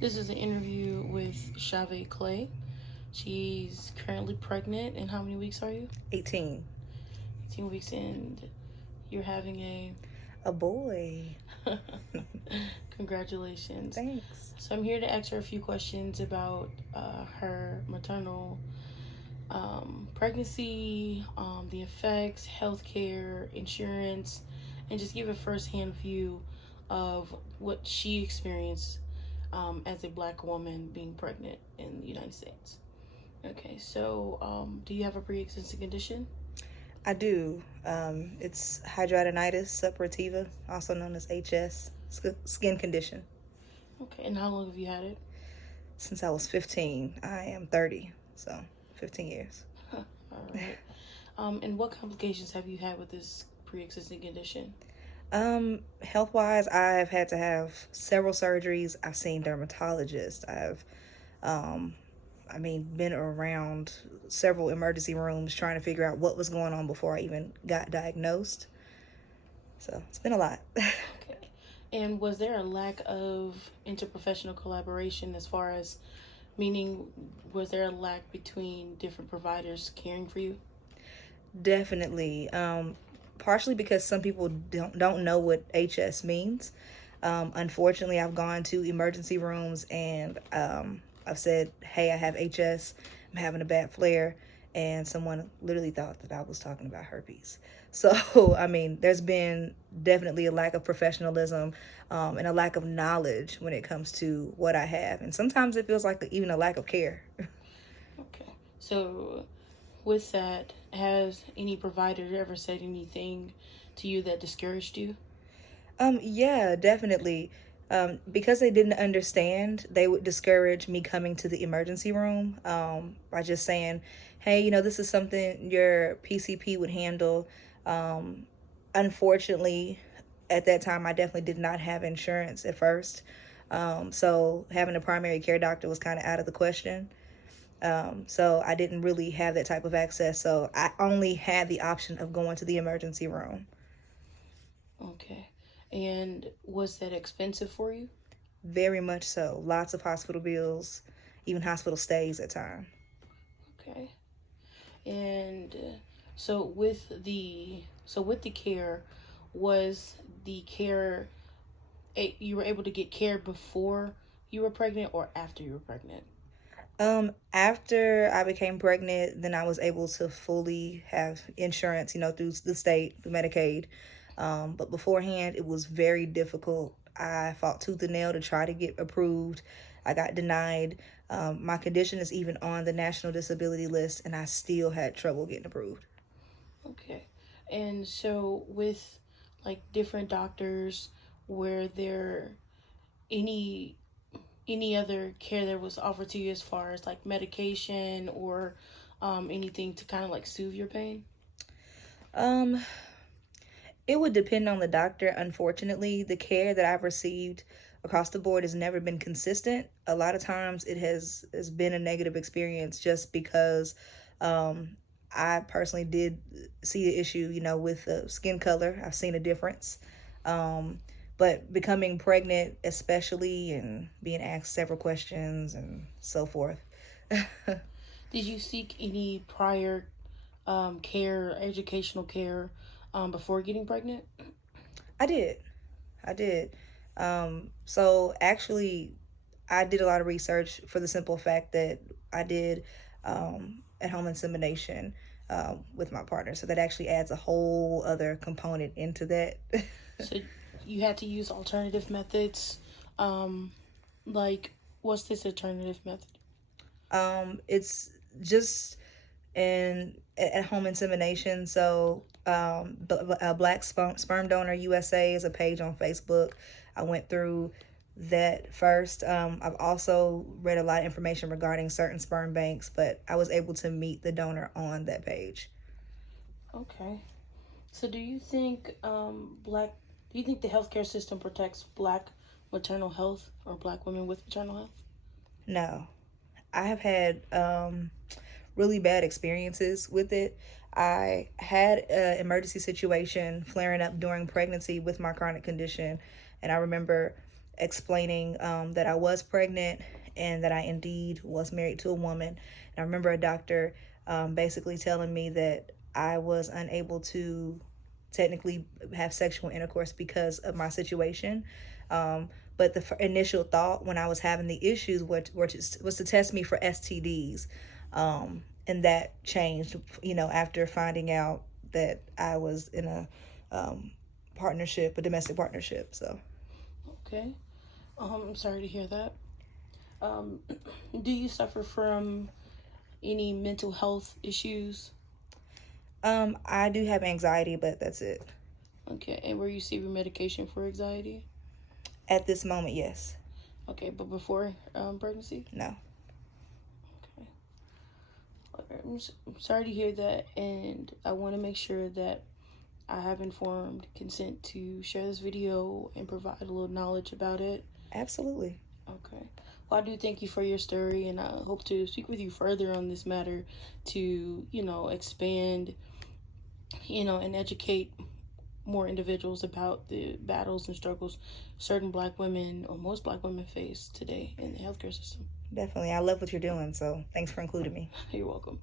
This is an interview with Chavea Clay. She's currently pregnant. And how many weeks are you? 18. 18 weeks, and you're having a. A boy. Congratulations. Thanks. So, I'm here to ask her a few questions about her maternal pregnancy, the effects, healthcare, insurance, and just give a firsthand view of what she experienced as a black woman being pregnant in the United States. Okay, so do you have a pre-existing condition? I do. It's hidradenitis suppurativa, also known as HS, skin condition. Okay, and how long have you had it? Since I was 15. I am 30, so 15 years. All right. And what complications have you had with this pre-existing condition? Health wise, I've had to have several surgeries. I've seen dermatologists. Um, been around several emergency rooms trying to figure out what was going on before I even got diagnosed. So it's been a lot. Okay. And was there a lack of interprofessional collaboration as far as meaning was there a lack between different providers caring for you? Definitely. Partially because some people don't know what HS means. Unfortunately, I've gone to emergency rooms and I've said, "Hey, I have HS. I'm having a bad flare," and someone literally thought that I was talking about herpes. So, there's been definitely a lack of professionalism and a lack of knowledge when it comes to what I have, and sometimes it feels like even a lack of care. Okay. So, with that, has any provider ever said anything to you that discouraged you? Yeah, definitely. Because they didn't understand, they would discourage me coming to the emergency room by just saying, "Hey, this is something your PCP would handle." Um, Unfortunately, at that time, I definitely did not have insurance at first. So having a primary care doctor was kind of out of the question. So I didn't really have that type of access. So I only had the option of going to the emergency room. Okay. And was that expensive for you? Very much so. Lots of hospital bills, even hospital stays at times. Okay. And so with the care, was the care you were able to get care before you were pregnant or after you were pregnant? After I became pregnant, then I was able to fully have insurance, through the state, through Medicaid. But beforehand, it was very difficult. I fought tooth and nail to try to get approved. I got denied. My condition is even on the National Disability List, and I still had trouble getting approved. Okay. And so with like different doctors, were there any any other care that was offered to you as far as like medication or anything to kind of like soothe your pain? Um, It would depend on the doctor. Unfortunately, the care that I've received across the board has never been consistent. A lot of times it has been a negative experience just because um, I personally did see the issue, with the skin color. I've seen a difference. Um, but becoming pregnant, especially, and being asked several questions and so forth. Did you seek any prior care, educational care, before getting pregnant? I did. I did. So actually, I did a lot of research for the simple fact that I did at home insemination with my partner. So that actually adds a whole other component into that. So you had to use alternative methods. Um, like, what's this alternative method? It's just an at home insemination. So, Black Sperm Donor USA is a page on Facebook. I went through that first. I've also read a lot of information regarding certain sperm banks, but I was able to meet the donor on that page. Okay. So do you think the healthcare system protects black maternal health or black women with maternal health? No, I have had really bad experiences with it. I had an emergency situation flaring up during pregnancy with my chronic condition, and I remember explaining that I was pregnant and that I indeed was married to a woman. And I remember a doctor basically telling me that I was unable to technically have sexual intercourse because of my situation. But the initial thought when I was having the issues was to test me for STDs. And that changed, after finding out that I was in a partnership, a domestic partnership. So, Okay. I'm sorry to hear that. Um, do you suffer from any mental health issues? I do have anxiety, but that's it. Okay. And were you receiving medication for anxiety? At this moment, yes. Okay, but before pregnancy? No. Okay. I'm sorry to hear that, and I want to make sure that I have informed consent to share this video and provide a little knowledge about it. Absolutely. Okay. Well, I do thank you for your story, and I hope to speak with you further on this matter to, expand, and educate more individuals about the battles and struggles certain black women or most black women face today in the healthcare system. Definitely. I love what you're doing, so thanks for including me. You're welcome.